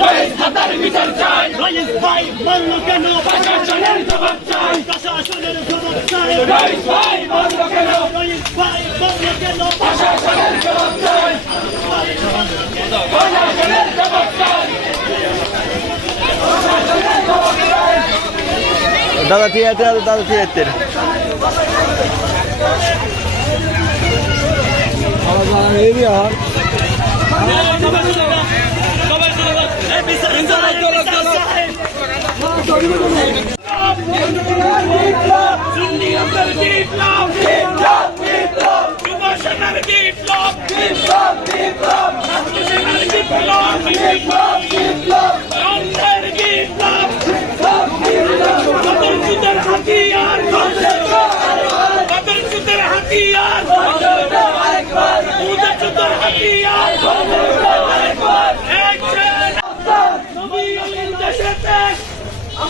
রয়েস হাতার বিচার চাই রয়েস ভাই মানলো কেন প্রশাসনের জবাব চাই প্রশাসনের জবাব চাই রয়েস ভাই মানলো কেন রয়েস ভাই মানলো কেন প্রশাসনের জবাব চাই প্রশাসনের জবাব চাই দাদা ঠিক আছে দাদা ঠিক আছে। হাতিয়ার হাতিয়ার উদর যুদ্ধের হাতিয়ার এক ছেলে নবী আলীর দেশেতে আমরা ভাই মাওলা কেন তাকে দে বিচার চাই বিচার চাই ইমাম হত্যার বিচার চাই বিচার চাই বিচার চাই বিচার চাই বিচার চাই বিচার চাই ইমাম সাহেব কেন প্রশাসনের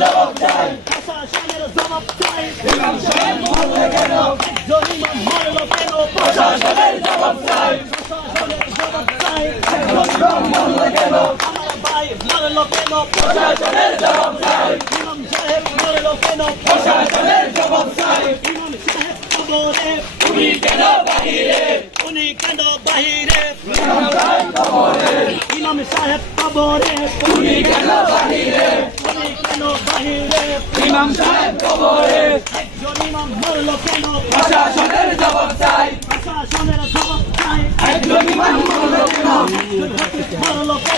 জবাব চাই জবাব চাই সাহেব মারলো কেন ইমাম প্রশাসনের জবাব একজন ইমাম ইমাম সাহেব মারলো কেন প্রশাসনের জবাব চাই ইমাম সাহেব কবরে উনি কেন বাহিরে উনি কেন বাহিরে ইমাম সাহেব কবরে উনি কেন বাহিরে উনি কেন বাহিরে ইমাম সাহেব কবরে একজন ইমাম মরলো কেন প্রশাসনের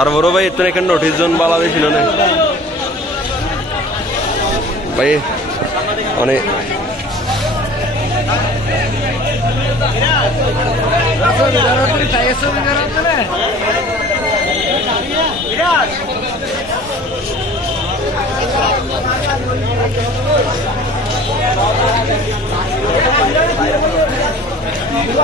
আর বড় ভাই এত এখানে নোটিশ জন বালা বেশি না? ভাই অনেক Terus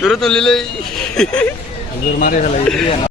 হত্যা তো তুলিলে মারে ফেলাই